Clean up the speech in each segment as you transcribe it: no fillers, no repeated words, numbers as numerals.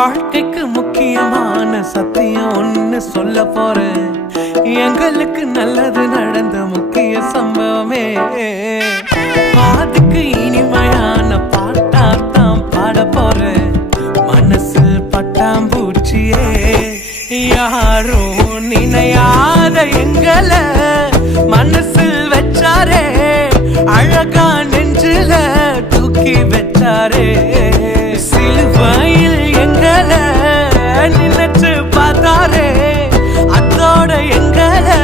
வாழ்க்கைக்கு முக்கியமான சத்தியம் ஒன்னு சொல்ல போறேன். எங்களுக்கு நல்லது நடந்த முக்கிய சம்பவமே. பாதுக்கு இனிமையான பாட்டாத்தான் பாட போறேன். மனசு பட்டாம்பூச்சியே யாரும் நினையாத எங்களை மனசில் வச்சாரே. அழகா நெஞ்சில தூக்கி வச்சாரே. சிலுவையில் எங்களை நினைச்சு பார்த்தாரே. அதோட எங்களை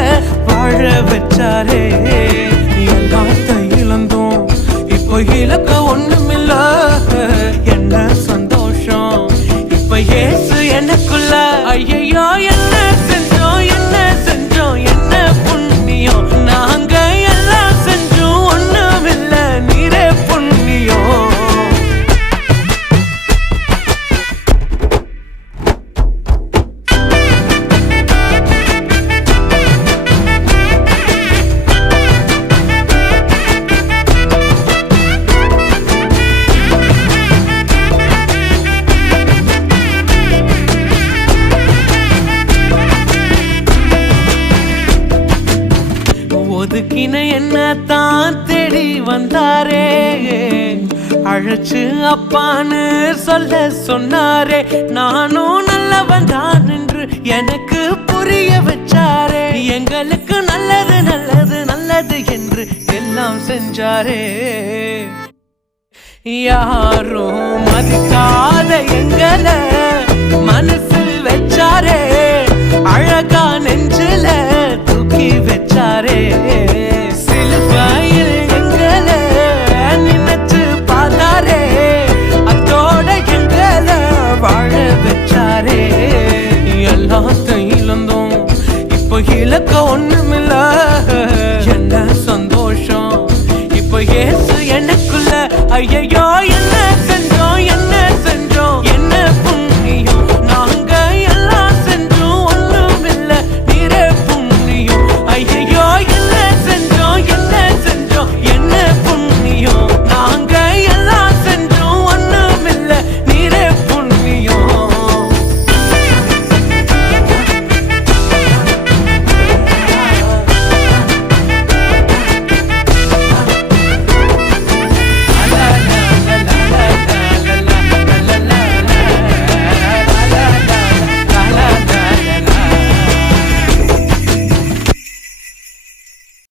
வாழ வச்சாரே. எல்லாத்தை இழந்தோம், இப்போ இழக்க ஒண்ணுமில்ல. என்ன சந்தோஷம் இப்ப ஏசு எனக்குள்ள. ஐயோ என்ன செஞ்சோம், என்ன செஞ்சோம், என்ன புண்ணியம். நாங்க எல்லாம் செஞ்சோம், ஒண்ணுமில்ல, நீரே புண்ணியம். ஒதுக்கின என்ன தான் தேடி வந்தாரே. அழைச்சு அப்பான்னு சொல்ல சொன்னாரே. நானும் நல்லவன் தான் என்று எனக்கு புரிய வச்சாரே. எங்களுக்கு நல்லது நல்லது நல்லது என்று எல்லாம் செஞ்சாரே. யாரும் மதிக்காத எங்களை மனசில் வச்சாரே. அழகா நெஞ்சில தூக்கி வச்சாரே. சிலுவையில் எங்களை நினைச்சு பார்த்தாரே. அதோட எங்களை வாழ வச்சாரே. எல்லாத்தையும் இழந்தோம், இப்போ இழக்க ஒண்ணுமில்ல. என்ன சந்தோஷம் இப்ப ஏசு எனக்குள்ள. ஐயோ